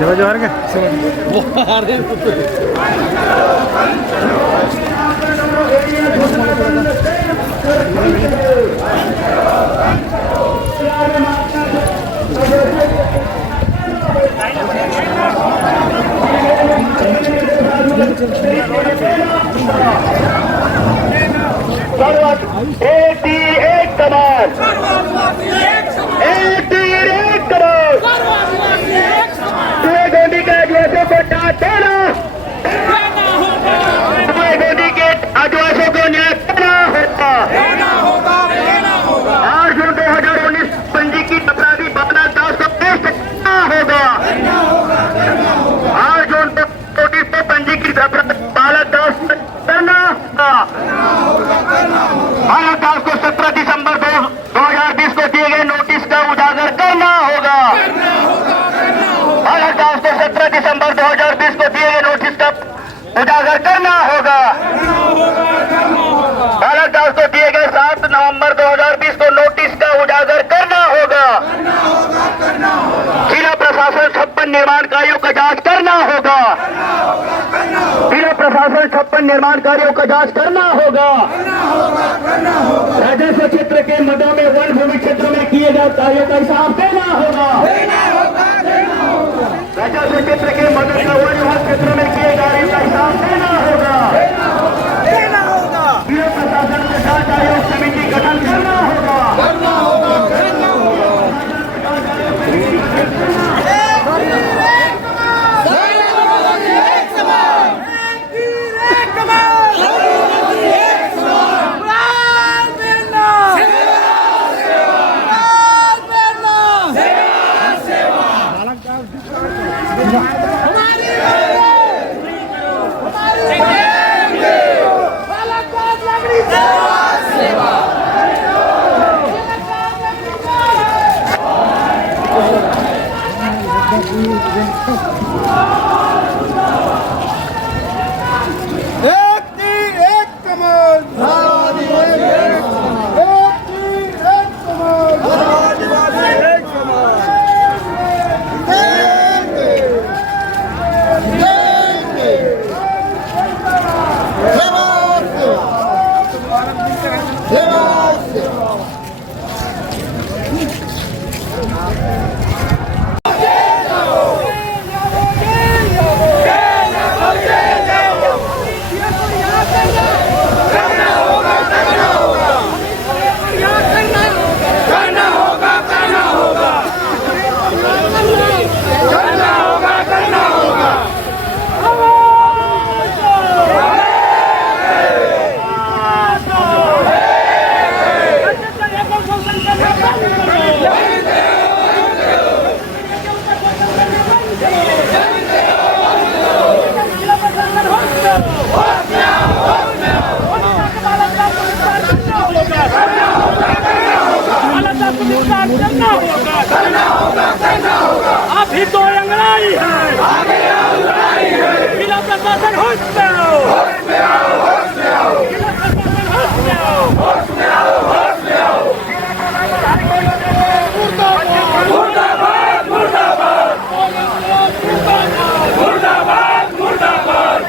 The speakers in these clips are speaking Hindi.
जवा जोहार का एक तीर एक कमान, एक तीर एक कमान, तुम्हें गोदी के आदिवासियों को न्याय देना, तुम्हें गोदी के आदिवासियों को न्याय देना होगा। 8 जून 2019 पंजी की अपराधी बाला दास को पेश करना होगा। 8 जून 2019 को पंजी की अपराधी बाला दास करना बाला दास को 17 दिसंबर 2020 को दिए गए नोटिस का उजागर करना होगा। बाला दास को 17 दिसंबर 2020 को दिए गए नोटिस का उजागर करना होगा। बाला दास को दिए गए 7 नवंबर 2020 को नोटिस का उजागर करना होगा। जिला प्रशासन 56 निर्माण कार्यों का जांच करना होगा। जिला प्रशासन 56 निर्माण कार्यों का जांच करना होगा। राजस्व क्षेत्र के मदों में वन भूमि क्षेत्र में किए गए कार्यों का हिसाब देना होगा। राजस्व क्षेत्र के मदों का वन विभाग क्षेत्र में किए कार्यों का हिसाब देना होगा। जिला प्रशासन के जांच आयोग समिति गठन करना होगा। अभी तो अंगड़ाई है। जिला प्रशासन होश में आओ। जिला प्रशासन होश में आओ। मुर्दाबाद मुर्दाबाद मुर्दाबाद मुर्दाबाद। मुर्दाबाद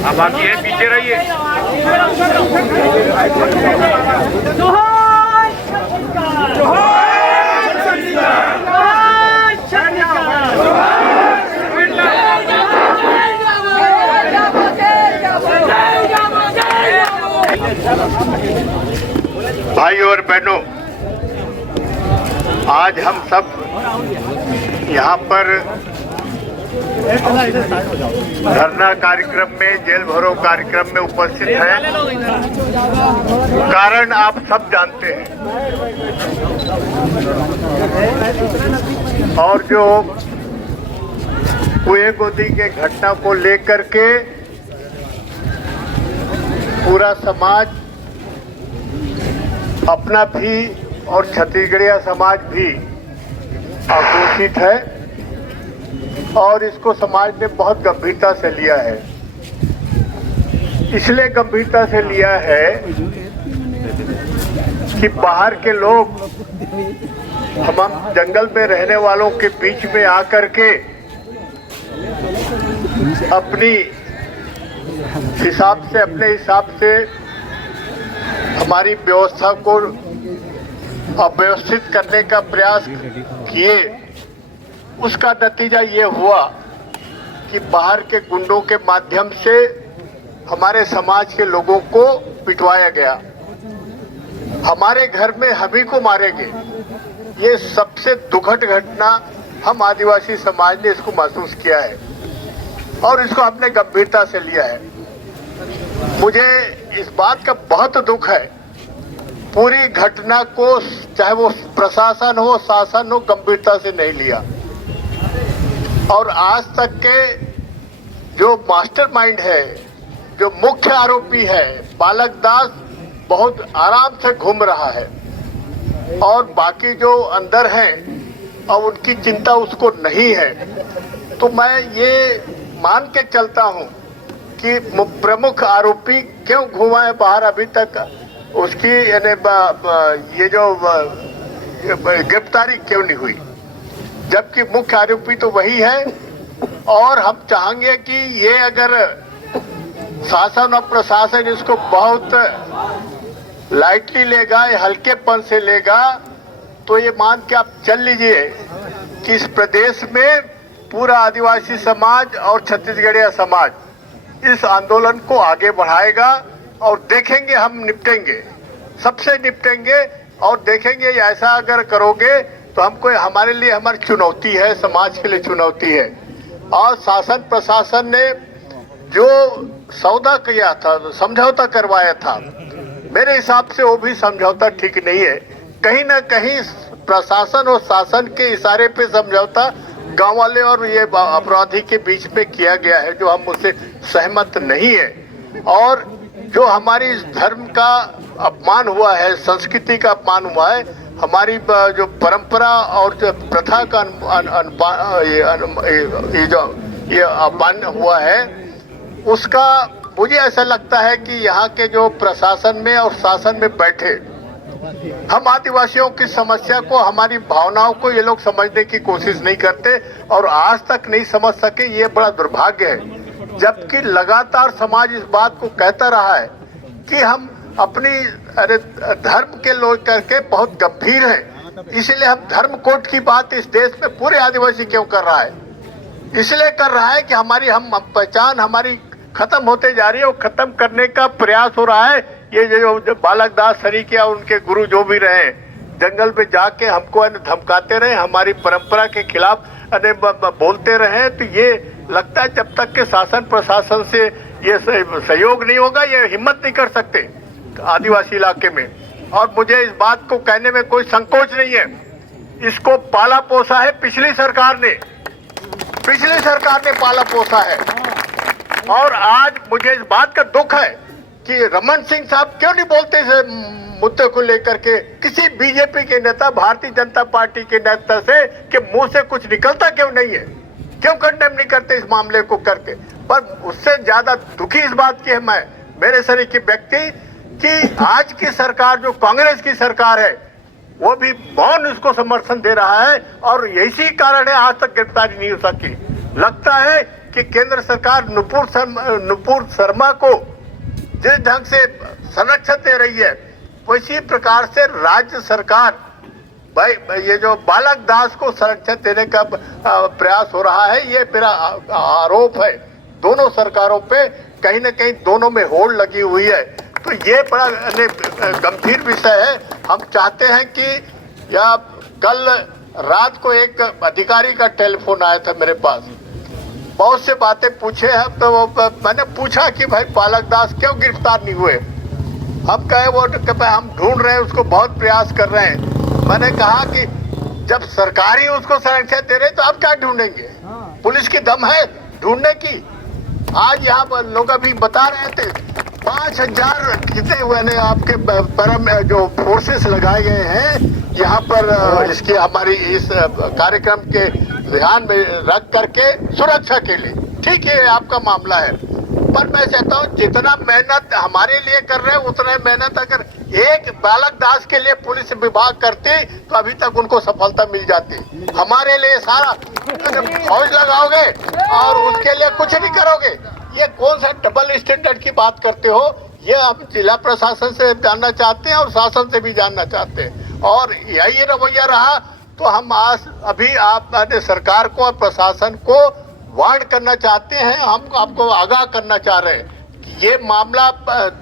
अब आप ये पीछे रहिए। जोहार छत्तीसगढ़, जोहार छत्तीसगढ़, जोहार छत्तीसगढ़। भाइयों और बहनों, आज हम सब यहाँ पर धरना कार्यक्रम में, जेल भरो कार्यक्रम में उपस्थित हैं। कारण आप सब जानते हैं, और जो कुएं गोदी के घटना को लेकर के पूरा समाज अपना भी और छत्तीसगढ़िया समाज भी आक्रोशित है और इसको समाज ने बहुत गंभीरता से लिया है। इसलिए गंभीरता से लिया है कि बाहर के लोग हम जंगल में रहने वालों के बीच में आकर के अपने हिसाब से हमारी व्यवस्था को अव्यवस्थित करने का प्रयास किए। उसका नतीजा ये हुआ कि बाहर के गुंडों के माध्यम से हमारे समाज के लोगों को पिटवाया गया। हमारे घर में हम ही को मारेंगे, ये सबसे दुखद घटना हम आदिवासी समाज ने इसको महसूस किया है और इसको हमने गंभीरता से लिया है। मुझे इस बात का बहुत दुख है, पूरी घटना को चाहे वो प्रशासन हो शासन हो गंभीरता से नहीं लिया और आज तक के जो मास्टरमाइंड है, जो मुख्य आरोपी है बालक दास, बहुत आराम से घूम रहा है और बाकी जो अंदर हैं और उनकी चिंता उसको नहीं है। तो मैं ये मान के चलता हूँ कि प्रमुख आरोपी क्यों घूमा है बाहर अभी तक, उसकी ये जो गिरफ्तारी क्यों नहीं हुई, जबकि मुख्य आरोपी तो वही है। और हम चाहेंगे कि ये अगर शासन और प्रशासन इसको बहुत लाइटली लेगा, हल्केपन से लेगा, तो ये मान के आप चल लीजिए कि इस प्रदेश में पूरा आदिवासी समाज और छत्तीसगढ़िया समाज इस आंदोलन को आगे बढ़ाएगा और देखेंगे हम निपटेंगे, सबसे निपटेंगे और देखेंगे। ऐसा अगर करोगे तो हमको, हमारे लिए हमारी चुनौती है, समाज के लिए चुनौती है। और शासन प्रशासन ने जो सौदा किया था, समझौता करवाया था, मेरे हिसाब से वो भी समझौता ठीक नहीं है। कहीं ना कहीं प्रशासन और शासन के इशारे पे समझौता गांव वाले और ये अपराधी के बीच में किया गया है, जो हम उससे सहमत नहीं है। और जो हमारी ये का अपमान हुआ है, संस्कृति का अपमान हुआ है, हमारी जो परंपरा और जो प्रथा का ये अपमान हुआ है, उसका मुझे ऐसा लगता है कि यहाँ के जो प्रशासन में और शासन में बैठे, हम आदिवासियों की समस्या को, हमारी भावनाओं को ये लोग समझने की कोशिश नहीं करते और आज तक नहीं समझ सके। ये बड़ा दुर्भाग्य है, जबकि लगातार समाज इस बात को कहता रहा है कि हम अपनी धर्म के लोग करके बहुत गंभीर हैं। इसलिए हम धर्म कोड की बात इस देश में पूरे आदिवासी क्यों कर रहा है? इसलिए कर रहा है कि हमारी हम पहचान हमारी खत्म होते जा रही है, वो खत्म करने का प्रयास हो रहा है। ये जो बालक दास सरीखिया, उनके गुरु जो भी रहे, जंगल में जाके हमको धमकाते रहे, हमारी परंपरा के खिलाफ बोलते रहे, तो ये लगता है जब तक के शासन प्रशासन से ये सहयोग नहीं होगा, ये हिम्मत नहीं कर सकते आदिवासी इलाके में। और मुझे इस बात को कहने में कोई संकोच नहीं है, इसको पाला पोसा है पिछली सरकार ने पाला पोसा है। और आज मुझे इस बात का दुख है कि रमन सिंह साहब क्यों नहीं बोलते इस मुद्दे को लेकर के, किसी बीजेपी के नेता, भारतीय जनता पार्टी के नेता से कि मुंह से कुछ निकलता क्यों नहीं है, क्यों कंडेम नहीं करते इस मामले को करके। पर उससे ज्यादा दुखी इस बात की है मैं, मेरे सरीखे व्यक्ति, कि आज की सरकार जो कांग्रेस की सरकार है, वो भी मौन उसको समर्थन दे रहा है और यही कारण है आज तक गिरफ्तारी नहीं हो सकी। लगता है कि केंद्र सरकार नुपुर शर्मा को जिस ढंग से संरक्षण दे रही है, उसी प्रकार से राज्य सरकार भाई ये जो बालक दास को संरक्षण देने का प्रयास हो रहा है, ये मेरा आरोप है। दोनों सरकारों पे कहीं ना कहीं दोनों में होड़ लगी हुई है। तो ये बड़ा गंभीर विषय है। हम चाहते हैं कि या कल रात को एक अधिकारी का टेलीफोन आया था मेरे पास, बहुत से बातें पूछे हैं। तो मैंने पूछा कि भाई बालक दास क्यों गिरफ्तार नहीं हुए। हम कहे वो हम ढूंढ रहे हैं, उसको बहुत प्रयास कर रहे हैं। मैंने कहा कि जब सरकार ही उसको संरक्षण दे रही तो आप क्या ढूंढेंगे? पुलिस की दम है ढूंढने की? आज यहाँ पर लोग अभी बता रहे थे 5000 कितने हुए ने आपके परम जो फोर्सेस लगाए गए हैं यहाँ पर इसकी हमारी इस कार्यक्रम के ध्यान में रख करके सुरक्षा के लिए। ठीक है, आपका मामला है, पर मैं चाहता हूँ जितना मेहनत हमारे लिए कर रहे हैं उतना मेहनत अगर एक बालक दास के लिए पुलिस विभाग करते तो अभी तक उनको सफलता मिल जाती। हमारे लिए सारा फौज लगाओगे और उसके लिए कुछ नहीं करोगे, ये कौन सा डबल स्टैंडर्ड की बात करते हो? ये हम जिला प्रशासन से जानना चाहते हैं और शासन से भी जानना चाहते हैं। और यही रवैया रहा तो हम आज अभी आप सरकार को और प्रशासन को वार्न करना चाहते हैं, हम आपको आगाह करना चाह रहे हैं कि ये मामला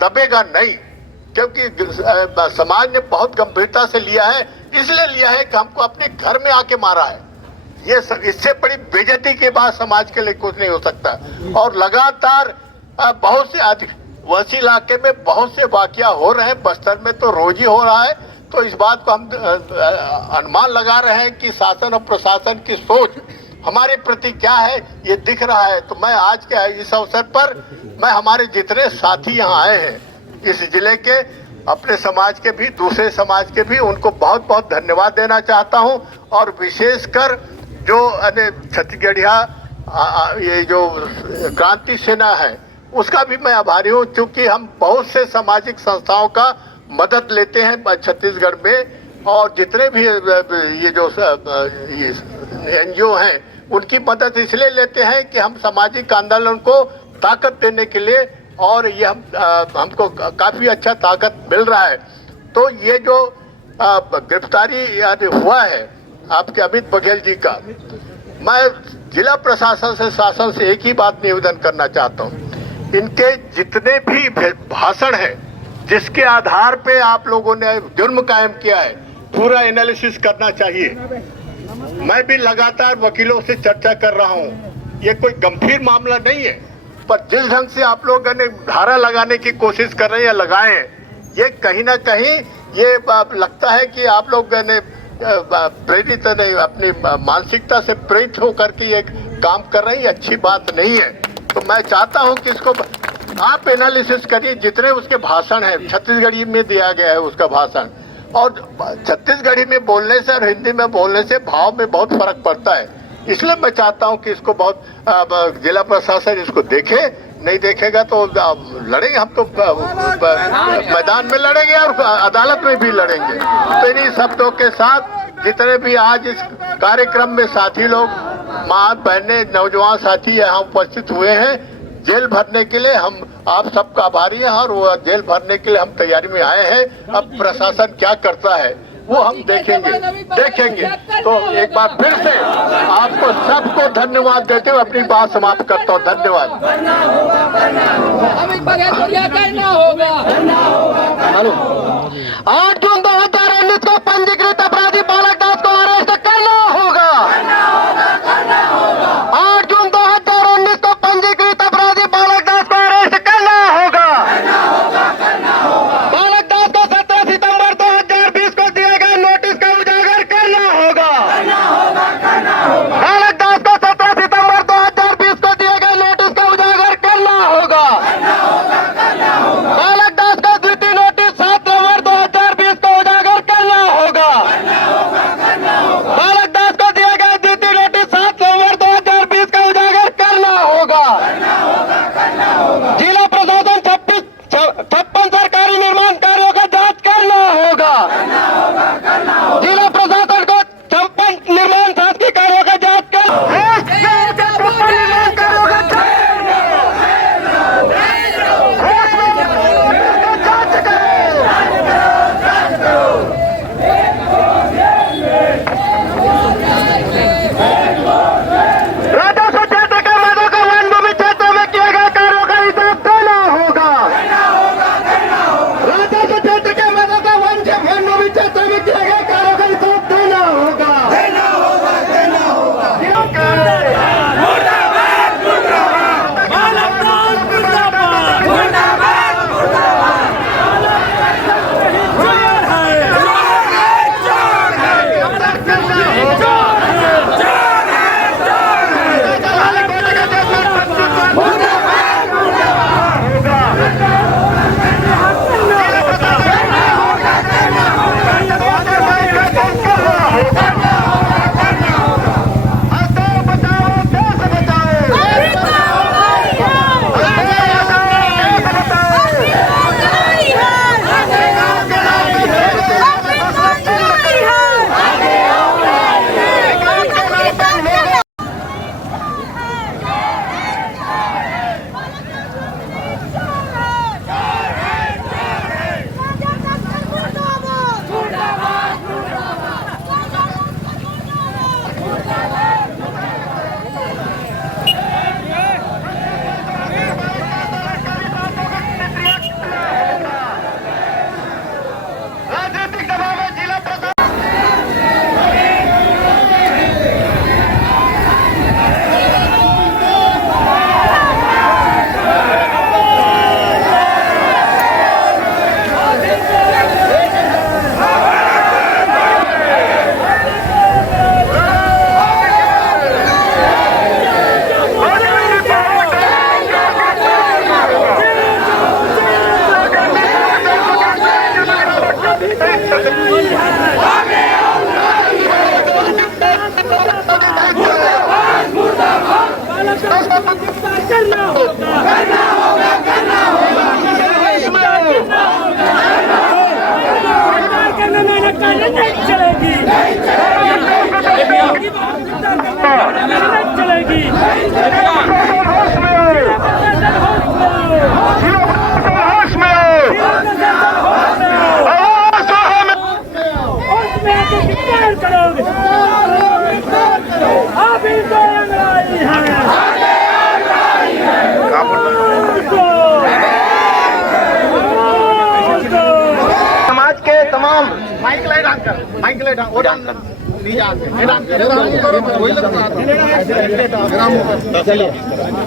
दबेगा नहीं, क्योंकि समाज ने बहुत गंभीरता से लिया है। इसलिए लिया है कि हमको अपने घर में आके मारा है। ये इससे बड़ी बेइज्जती के बाद समाज के लिए कुछ नहीं हो सकता। और लगातार बहुत से वसी इलाके में बहुत से वाकया हो रहे हैं, बस्तर में तो रोज ही हो रहा है। तो इस बात को हम अनुमान लगा रहे हैं कि शासन और प्रशासन की सोच हमारे प्रति क्या है, ये दिख रहा है। तो मैं आज के इस अवसर पर मैं हमारे जितने साथी यहाँ आए हैं इस जिले के, अपने समाज के भी दूसरे समाज के भी, उनको बहुत बहुत धन्यवाद देना चाहता हूँ। और विशेषकर जो छत्तीसगढ़िया ये जो क्रांति सेना है उसका भी मैं आभारी हूँ, क्योंकि हम बहुत से सामाजिक संस्थाओं का मदद लेते हैं छत्तीसगढ़ में। और जितने भी ये जो NGO हैं उनकी मदद इसलिए लेते हैं कि हम सामाजिक आंदोलन को ताकत देने के लिए, और ये हमको काफ़ी अच्छा ताकत मिल रहा है। तो ये जो गिरफ्तारी हुआ है आपके अमित बघेल जी का, मैं जिला प्रशासन से शासन से एक ही बात निवेदन करना चाहता हूँ, इनके जितने भी भाषण हैं जिसके आधार पे आप लोगों ने जुर्म कायम किया है, पूरा एनालिसिस करना चाहिए। मैं भी लगातार वकीलों से चर्चा कर रहा हूँ, ये कोई गंभीर मामला नहीं है, पर जिस ढंग से आप लोगों ने धारा लगाने की कोशिश कर रहे हैं या लगाए हैं, ये कहीं ना कहीं ये लगता है कि आप लोग ने प्रेरित नहीं, अपनी मानसिकता से प्रेरित होकर के ये काम कर रहे हैं, ये अच्छी बात नहीं है। तो मैं चाहता हूं कि इसको आप एनालिसिस करिए। जितने उसके भाषण हैं, छत्तीसगढ़ी में दिया गया है उसका भाषण, और छत्तीसगढ़ी में बोलने से और हिंदी में बोलने से भाव में बहुत फर्क पड़ता है। इसलिए मैं चाहता हूं कि इसको बहुत जिला प्रशासन इसको देखे, नहीं देखेगा तो लड़ेंगे हम, तो मैदान में लड़ेंगे और अदालत में भी लड़ेंगे। तो इन्हीं शब्दों के साथ जितने भी आज इस कार्यक्रम में साथी लोग, माँ बहने, नौजवान साथी यहाँ उपस्थित हुए हैं जेल भरने के लिए, हम आप सबका आभारी हैं। और वो जेल भरने के लिए हम तैयारी में आए हैं। अब प्रशासन क्या करता है वो हम देखेंगे। तो एक बार फिर से आपको सबको धन्यवाद देते हुए अपनी बात समाप्त करता हूँ। धन्यवाद। हेलो, 8 जून 2019 को पंजीकृत अपराधी बालक दास को अरेस्ट करना होगा। 8 जून 2019 को पंजीकृत अपराधी बालक दास को अरेस्ट करना होगा। बालक दास को 17 सितंबर 2020 को दिए गए नोटिस का उजागर करना होगा। बालक दास को 17 सितंबर 2020 को दिए गए नोटिस का उजागर करना होगा। बालक दास का द्वितीय नोटिस 7 नवंबर 2020 को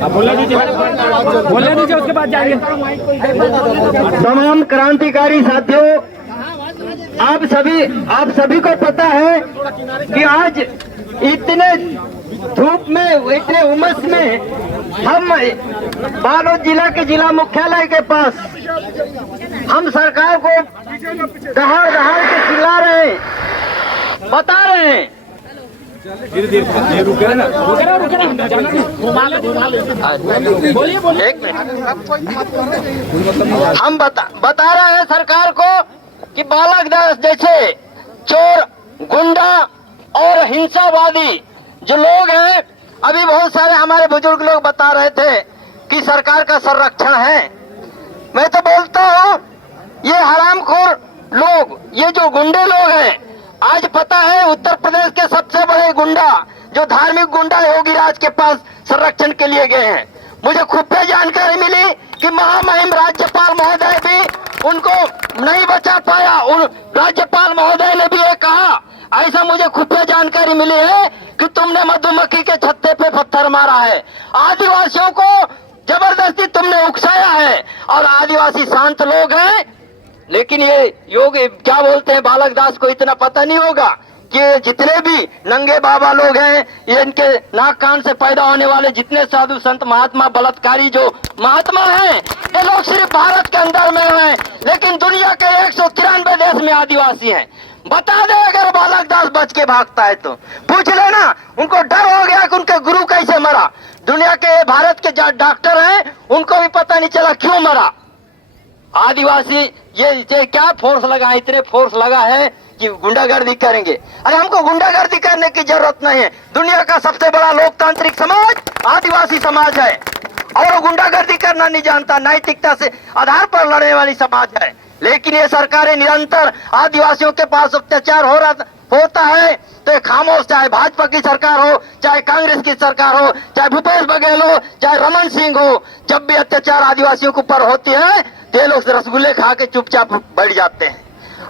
बोलने दीजिए, उसके बाद जाएंगे। तमाम क्रांतिकारी साथियों, आप सभी को पता है कि आज इतने धूप में, इतने उमस में हम बालोद जिला के जिला मुख्यालय के पास हम सरकार को दहाड़ दहाड़ के चिल्ला रहे हैं, बता रहे हैं। एक मिनट, हम बता रहे हैं सरकार को कि बालक दास जैसे चोर, गुंडा और हिंसावादी जो लोग हैं, अभी बहुत सारे हमारे बुजुर्ग लोग बता रहे थे कि सरकार का संरक्षण है। मैं तो बोलता हूँ ये हरामखोर लोग, ये जो गुंडे लोग हैं, आज पता है उत्तर प्रदेश के सबसे बड़े गुंडा, जो धार्मिक गुंडा योगी राज के पास संरक्षण के लिए गए हैं। मुझे खुफिया जानकारी मिली कि महामहिम राज्यपाल महोदय भी उनको नहीं बचा पाया। उन राज्यपाल महोदय ने भी ये कहा, ऐसा मुझे खुफिया जानकारी मिली है कि तुमने मधुमक्खी के छत्ते पे पत्थर मारा है, आदिवासियों को जबरदस्ती तुमने उकसाया है, और आदिवासी शांत लोग हैं। लेकिन ये योगी क्या बोलते हैं, बालक दास को इतना पता नहीं होगा कि जितने भी नंगे बाबा लोग हैं, ये इनके नाक कान से पैदा होने वाले जितने साधु संत महात्मा बलात्कारी जो महात्मा हैं, ये लोग सिर्फ भारत के अंदर में हैं, लेकिन दुनिया के 193 देश में आदिवासी हैं। बता दे अगर बालक दास बच के भागता है तो पूछ लेना, उनको डर हो गया कि उनके गुरु कैसे मरा। दुनिया के भारत के जो डॉक्टर हैं, उनको भी पता नहीं चला क्यों मरा। आदिवासी ये क्या फोर्स लगा, इतने फोर्स लगा है कि गुंडागर्दी करेंगे। अरे हमको गुंडागर्दी करने की जरूरत नहीं है। दुनिया का सबसे बड़ा लोकतांत्रिक समाज आदिवासी समाज है, और वो गुंडागर्दी करना नहीं जानता, नैतिकता से आधार पर लड़ने वाली समाज है। लेकिन ये सरकारें निरंतर आदिवासियों के पास अत्याचार होता है तो ये खामोश, चाहे भाजपा की सरकार हो, चाहे कांग्रेस की सरकार हो, चाहे भूपेश बघेल हो, चाहे रमन सिंह हो, जब भी अत्याचार आदिवासियों के ऊपर होती है तो ये लोग रसगुल्ले खा के चुपचाप बैठ जाते हैं।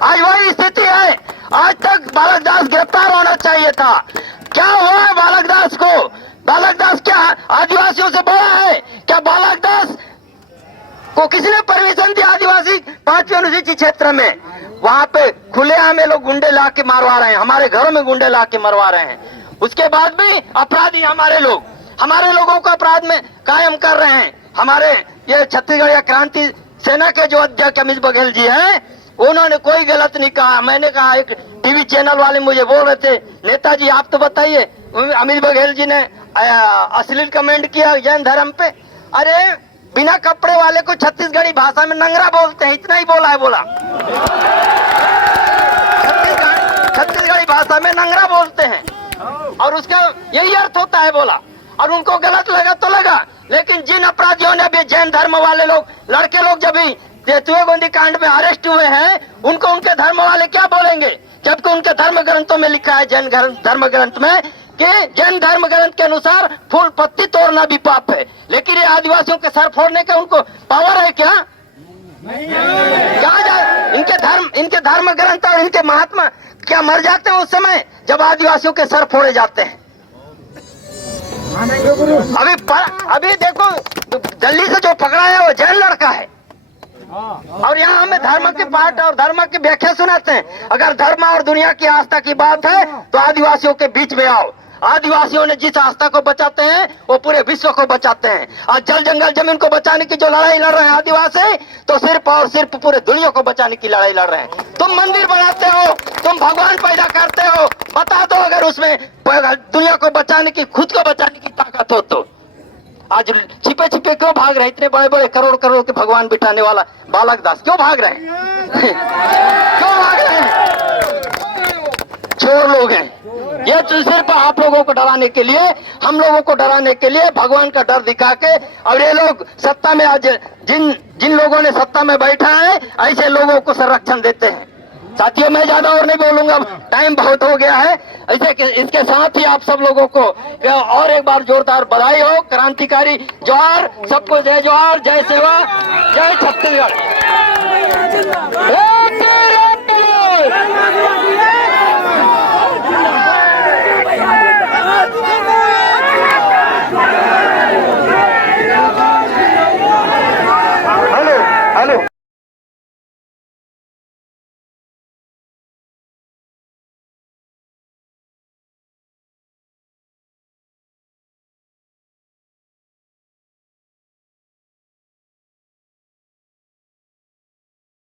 आज वही स्थिति है। आज तक बालक दास गिरफ्तार होना चाहिए था। क्या हुआ है बालक दास को? बालक दास क्या आदिवासियों से बड़ा है? क्या बालक दास को किसने परमिशन दी? आदिवासी 5वीं अनुसूची क्षेत्र में वहां पे खुलेआम लोग गुंडे ला के मारवा रहे हैं, हमारे घरों में गुंडे ला के मरवा रहे हैं। उसके बाद भी अपराधी हमारे लोगों को अपराध में कायम कर रहे हैं। हमारे ये छत्तीसगढ़ क्रांति सेना के जो अध्यक्ष अमित बघेल जी हैं, उन्होंने कोई गलत नहीं कहा। मैंने कहा, एक टीवी चैनल वाले मुझे बोल रहे थे, नेताजी आप तो बताइए, अमित बघेल जी ने अश्लील कमेंट किया जैन धर्म पे। अरे बिना कपड़े वाले को छत्तीसगढ़ी भाषा में नंगरा बोलते हैं, इतना ही बोला है। बोला छत्तीसगढ़ी भाषा में नंगरा बोलते हैं, और उसका यही अर्थ होता है। बोला, और उनको गलत लगा तो लगा। लेकिन जिन अपराधियों ने भी जैन धर्म वाले लोग, लड़के लोग जब भी तेतुए गोंदी कांड में अरेस्ट हुए हैं, उनको उनके धर्म वाले क्या बोलेंगे? जबकि उनके धर्म ग्रंथों में लिखा है, जैन धर्म ग्रंथ में, कि जैन धर्म ग्रंथ के अनुसार फूल पत्ती तोड़ना भी पाप है। लेकिन ये आदिवासियों के सर फोड़ने का उनको पावर है क्या? कहाँ जा इनके धर्म ग्रंथ और इनके महात्मा क्या मर जाते हैं उस समय जब आदिवासियों के सर फोड़े जाते हैं? अभी देखो, दिल्ली से जो पकड़ा है वो जैन लड़का है, और यहाँ हमें धर्म के पाठ और धर्म की व्याख्या सुनाते हैं। अगर धर्म और दुनिया की आस्था की बात है तो आदिवासियों के बीच में आओ। आदिवासियों ने जिस आस्था को बचाते हैं वो पूरे विश्व को बचाते हैं। आज जल जंगल जमीन को बचाने की जो लड़ाई लड़ रहे हैं आदिवासी, तो सिर्फ और सिर्फ पूरे दुनिया को बचाने की लड़ाई लड़ रहे हैं। तुम मंदिर बनाते हो, तुम भगवान पैदा करते हो, बता दो अगर उसमें दुनिया को बचाने की, खुद को बचाने की ताकत हो तो। आज छिपे छिपे क्यों भाग रहे हैं? इतने बड़े बड़े करोड़ करोड़ के भगवान बिठाने वाला बालक दास क्यों भाग रहे हैं? क्यों भाग रहे हैं? चोर लोग हैं ये। तो सिर्फ आप लोगों को डराने के लिए, हम लोगों को डराने के लिए भगवान का डर दिखा के, और ये लोग सत्ता में, आज जिन लोगों ने सत्ता में बैठा है, ऐसे लोगों को संरक्षण देते हैं। साथियों, मैं ज्यादा और नहीं बोलूंगा, टाइम बहुत हो गया है। ऐसे इसके साथ ही आप सब लोगों को और एक बार जोरदार बधाई हो। क्रांतिकारी जोहार, सबको जय जोहार, जय सेवा, जय छत्तीसगढ़। माफिया